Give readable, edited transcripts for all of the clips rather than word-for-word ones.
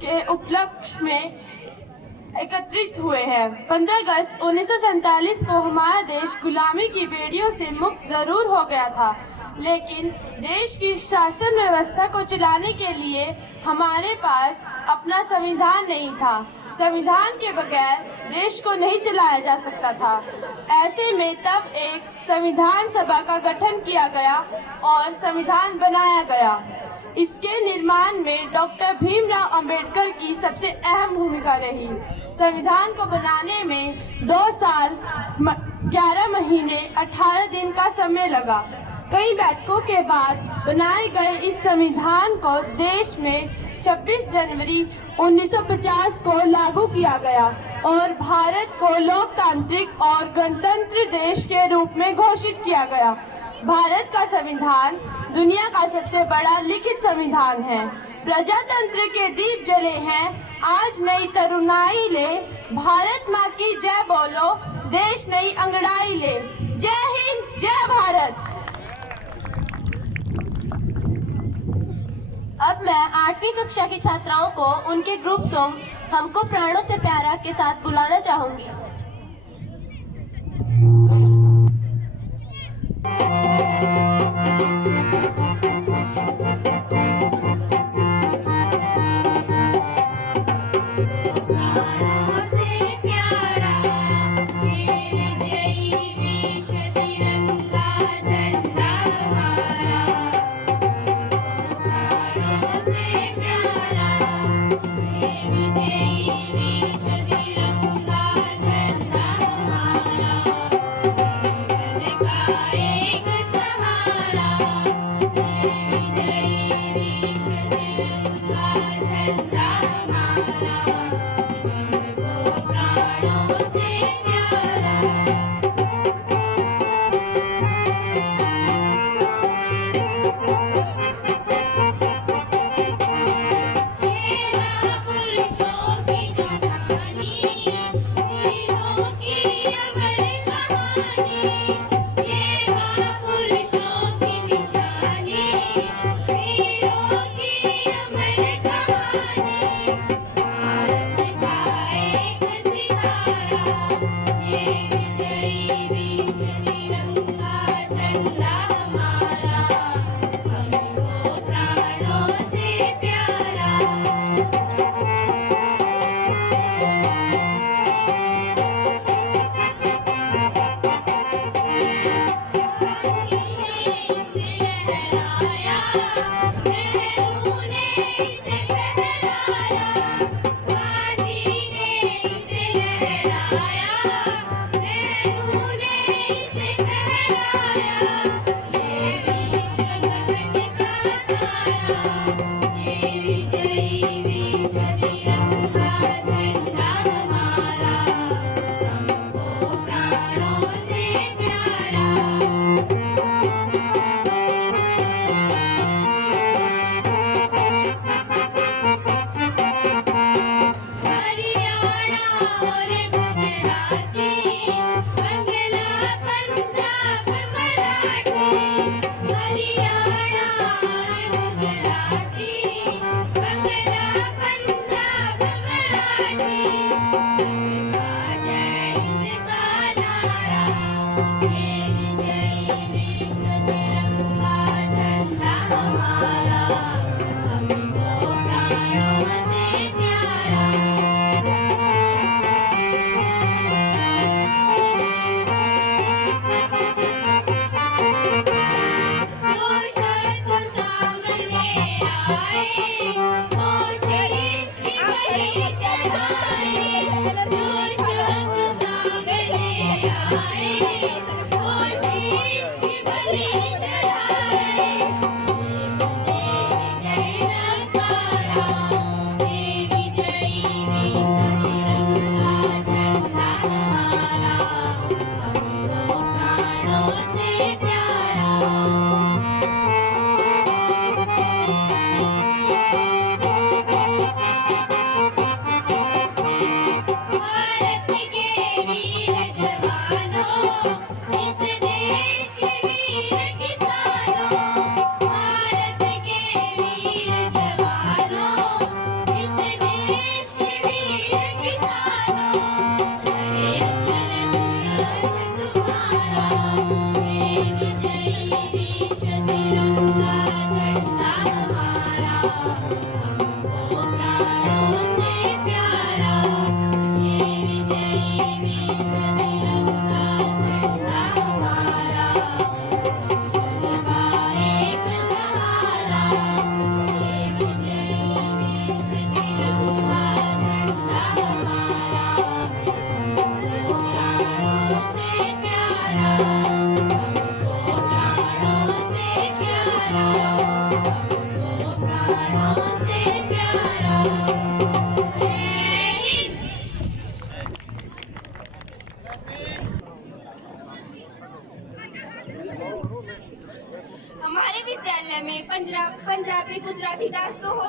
के उपलक्ष्य में एकत्रित हुए हैं। 15 अगस्त 1947 को हमारा देश गुलामी की बेड़ियों से मुक्त जरूर हो गया था, लेकिन देश की शासन व्यवस्था को चलाने के लिए हमारे पास अपना संविधान नहीं था। संविधान के बगैर देश को नहीं चलाया जा सकता था। ऐसे में तब एक संविधान सभा का गठन किया गया और संविधान बनाया गया। इसके निर्माण में डॉक्टर भीमराव अंबेडकर की सबसे अहम भूमिका रही। संविधान को बनाने में 2 साल 11 महीने 18 दिन का समय लगा। कई बैठकों के बाद बनाए गए इस संविधान को देश में 26 जनवरी 1950 को लागू किया गया और भारत को लोकतांत्रिक और गणतंत्र देश के रूप में घोषित किया गया। भारत का संविधान दुनिया का सबसे बड़ा लिखित संविधान है। प्रजातंत्र के दीप जले हैं, आज नई तरुणाई ले, भारत माँ की जय बोलो, देश नई अंगड़ाई ले। जय हिंद, जय भारत। अब मैं 8वीं कक्षा की छात्राओं को उनके ग्रुप सॉन्ग हमको प्राणों से प्यारा के साथ बुलाना चाहूंगी।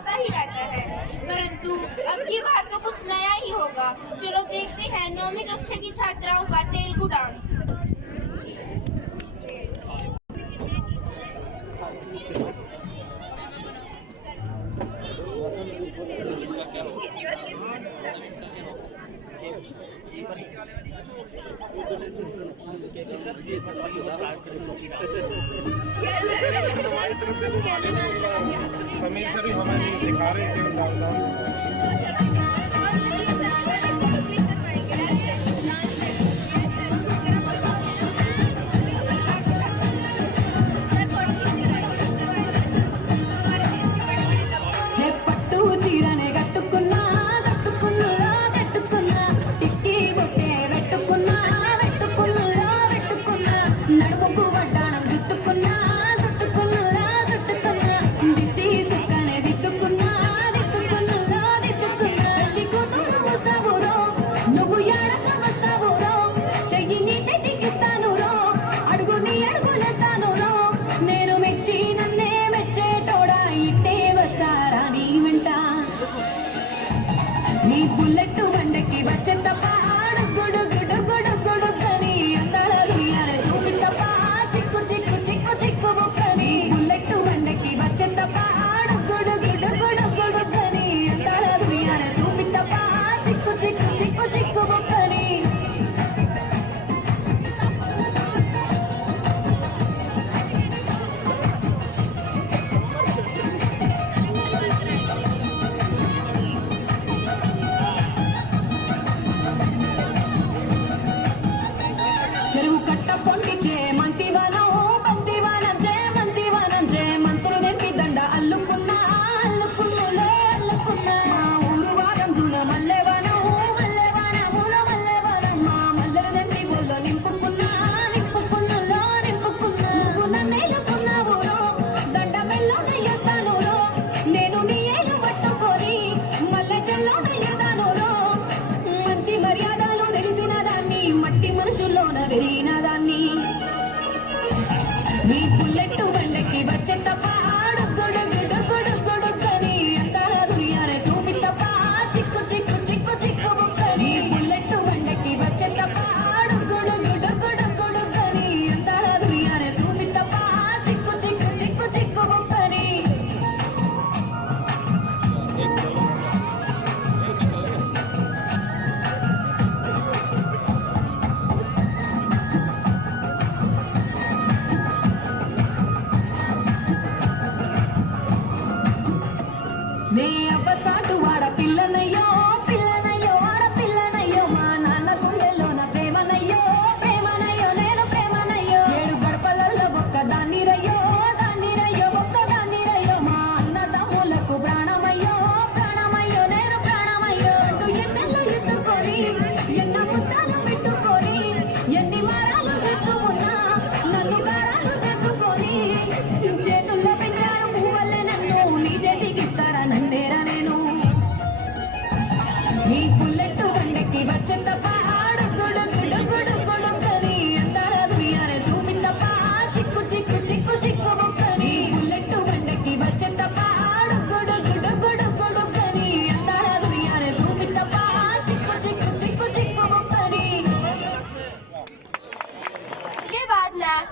होता ही रहता है, परंतु अब की बार तो कुछ नया ही होगा। चलो देखते हैं 9वीं कक्षा की छात्राओं का तेलुगु डांस। समीर सर भी हमें दिखा रहे थे डांस।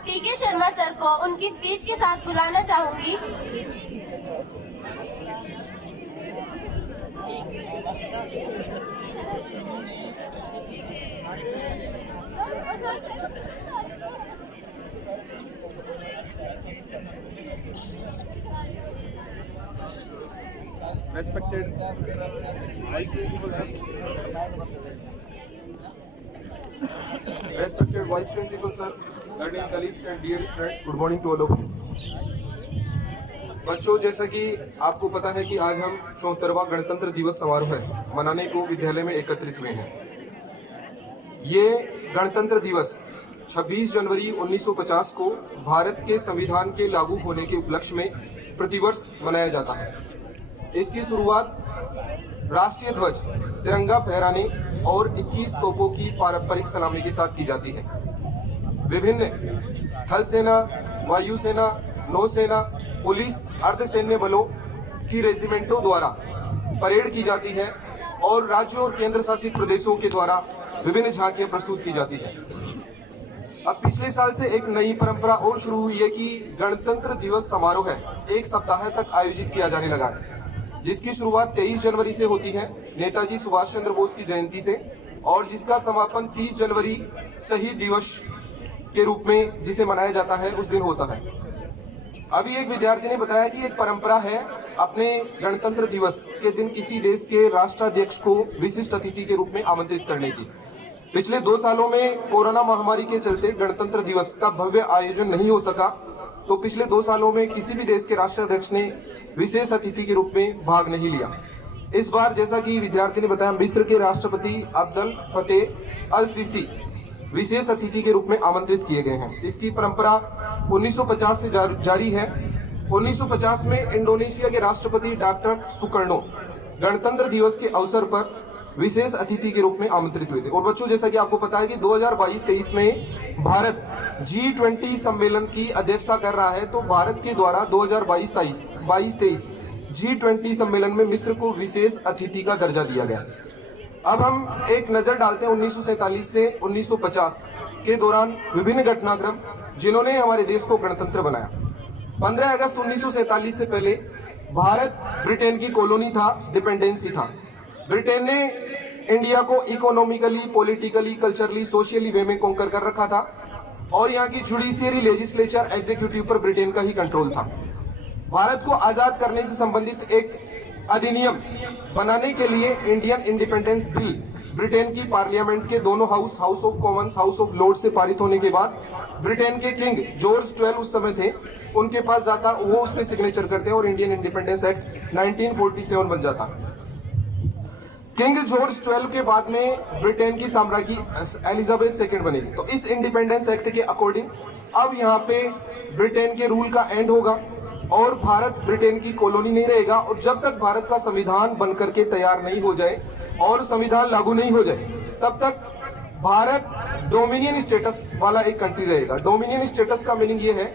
पीके शर्मा सर को उनकी स्पीच के साथ बुलाना चाहूंगी। Respected Vice Principal sir, respected Vice Principal sir, learning colleagues and dear students, good morning to all of you. बच्चों, जैसा कि आपको पता है कि आज हम 74वां गणतंत्र दिवस समारोह मनाने को विद्यालय में एकत्रित हुए हैं। ये गणतंत्र दिवस 26 जनवरी 1950 को भारत के संविधान के लागू होने के उपलक्ष्य में प्रतिवर्ष मनाया जाता है। इसकी शुरुआत राष्ट्रीय ध्वज तिरंगा फहराने और 21 तोपों की पारंपरिक सलामी के साथ की जाती है। विभिन्न थल सेना, वायुसेना, नौसेना, पुलिस, अर्धसैन्य बलों की रेजिमेंटों द्वारा परेड की जाती है और राज्यों और केंद्र शासित प्रदेशों के द्वारा विभिन्न झांकियां प्रस्तुत की जाती है। अब पिछले साल से एक नई परंपरा और शुरू हुई है कि गणतंत्र दिवस समारोह है एक सप्ताह तक आयोजित किया जाने लगा है, जिसकी शुरुआत 23 जनवरी से होती है नेताजी सुभाष चंद्र बोस की जयंती से, और जिसका समापन 30 जनवरी शहीद दिवस के रूप में जिसे मनाया जाता है उस दिन होता है। अभी एक विद्यार्थी ने बताया कि एक परंपरा है अपने गणतंत्र दिवस के दिन किसी देश के राष्ट्राध्यक्ष को विशिष्ट अतिथि के रूप में आमंत्रित करने की। पिछले 2 सालों में कोरोना महामारी के चलते गणतंत्र दिवस का भव्य आयोजन नहीं हो सका, तो पिछले 2 सालों में किसी भी देश के राष्ट्राध्यक्ष ने विशेष अतिथि के रूप में भाग नहीं लिया। इस बार जैसा कि विद्यार्थी ने बताया, मिस्र के राष्ट्रपति अब्दुल फतेह अल सीसी विशेष अतिथि के रूप में आमंत्रित किए गए हैं। इसकी परंपरा 1950 से जारी है। 1950 में इंडोनेशिया के राष्ट्रपति डॉक्टर सुकर्णो गणतंत्र दिवस के अवसर पर विशेष अतिथि के रूप में आमंत्रित हुए थे। और बच्चों, जैसा कि आपको पता है कि 2022-23 में भारत G20 सम्मेलन की अध्यक्षता कर रहा है, तो भारत के द्वारा 2022-23 G20 सम्मेलन में मिस्र को विशेष अतिथि का दर्जा दिया गया। अब हम एक नजर डालते हैं 1947 से 1950 के दौरान विभिन्न घटनाक्रम जिन्होंने हमारे देश को गणतंत्र बनाया। 15 अगस्त 1947 से पहले भारत ब्रिटेन की कॉलोनी था, डिपेंडेंसी था। ब्रिटेन ने इंडिया को इकोनॉमिकली, पॉलिटिकली, कल्चरली, सोशली वे में कॉन्कर कर रखा था, और यहाँ की जुडिशियरी, लेजिस्लेचर, एग्जीक्यूटिव पर ब्रिटेन का ही कंट्रोल था। भारत को आजाद करने से संबंधित एक अधिनियम बनाने के लिए इंडियन इंडिपेंडेंस बिल ब्रिटेन की पार्लियामेंट के दोनों house of commons, house of lords से पारित होने के बाद ब्रिटेन के किंग जॉर्ज 12 उस समय थे, उनके पास जाता, वो उस पर सिग्नेचर करते और इंडियन इंडिपेंडेंस एक्ट 1947 बन जाता। किंग जॉर्ज 12 के बाद में ब्रिटेन की साम्राज्ञी एलिजाबेथ II बनेगी। तो इस इंडिपेंडेंस एक्ट के अकॉर्डिंग अब यहाँ पे ब्रिटेन के रूल का एंड होगा और भारत ब्रिटेन की कॉलोनी नहीं रहेगा, और जब तक भारत का संविधान बनकर के तैयार नहीं हो जाए और संविधान लागू नहीं हो जाए, तब तक भारत डोमिनियन स्टेटस वाला एक कंट्री रहेगा। डोमिनियन स्टेटस का मीनिंग ये है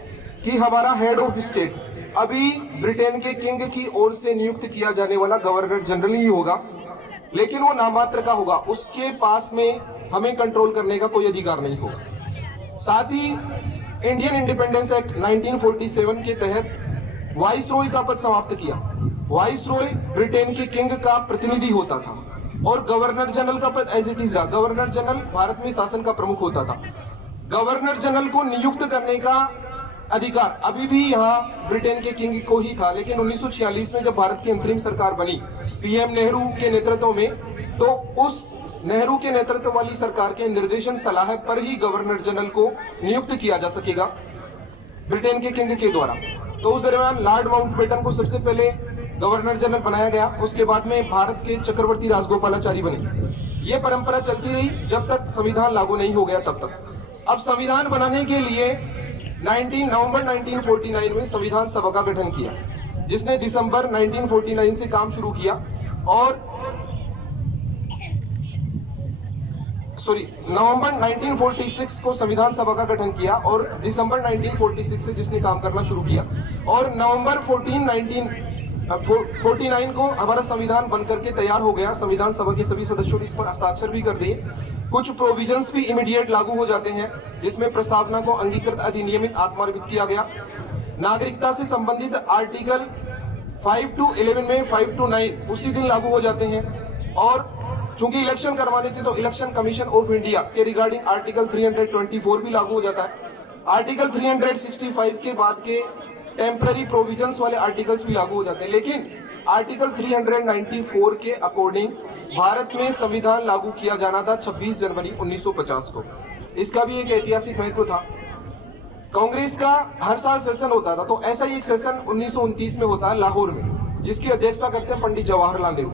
कि हमारा हेड ऑफ स्टेट अभी ब्रिटेन के किंग की ओर से नियुक्त किया जाने वाला गवर्नर जनरल ही होगा, लेकिन वो नामात्र का होगा, उसके पास में हमें कंट्रोल करने का कोई अधिकार नहीं होगा। साथ ही इंडियन इंडिपेंडेंस एक्ट 1947 के तहत वाइसरॉय का पद समाप्त किया। वाइसरॉय ब्रिटेन के किंग का प्रतिनिधि होता था और गवर्नर जनरल का पद एज इट इज रहा। गवर्नर जनरल भारत में शासन का प्रमुख होता था। गवर्नर जनरल को नियुक्त करने का अधिकार अभी भी यहाँ ब्रिटेन के किंग को ही था, लेकिन 1946 में जब भारत की अंतरिम सरकार बनी पीएम नेहरू के नेतृत्व में, तो उस नेहरू के नेतृत्व वाली सरकार के निर्देशन सलाह पर ही गवर्नर जनरल को नियुक्त किया जा सकेगा ब्रिटेन के किंग के द्वारा। तो उस दरमियान लॉर्ड माउंटबेटन को सबसे पहले गवर्नर जनरल बनाया गया। उसके बाद में भारत के चक्रवर्ती राजगोपालाचारी बने। ये परंपरा चलती रही जब तक संविधान लागू नहीं हो गया तब तक। अब संविधान बनाने के लिए नवंबर 1949 में संविधान सभा का गठन किया, जिसने दिसंबर 1949 से काम शुरू किया और नवंबर 1946 को संविधान सभा का गठन किया और दिसंबर 1946 से जिसने काम करना शुरू किया, और नवंबर 1949 को हमारा संविधान बनकर के तैयार हो गया। संविधान सभा के सभी सदस्यों ने इस पर हस्ताक्षर भी कर दिए। कुछ प्रोविजंस भी इमीडिएट लागू हो जाते हैं, जिसमें प्रस्तावना को अंगीकृत अधिनियमित आत्मान्वित किया गया। नागरिकता से संबंधित आर्टिकल 5 to 11 में 5 to 9 उसी दिन लागू हो जाते हैं। और चूंकि इलेक्शन करवाने थे तो इलेक्शन कमीशन ऑफ इंडिया के रिगार्डिंग आर्टिकल 324 भी लागू हो जाता है। आर्टिकल 365 के बाद के टेम्पररी प्रोविजंस वाले आर्टिकल्स भी लागू हो जाते हैं, लेकिन आर्टिकल 394 के अकॉर्डिंग भारत में संविधान लागू किया जाना था 26 जनवरी 1950 को। इसका भी एक ऐतिहासिक महत्व था। कांग्रेस का हर साल सेशन होता था, तो ऐसा ही एक सेशन 1929 में होता है लाहौर में, जिसकी अध्यक्षता करते हैं पंडित जवाहरलाल नेहरू।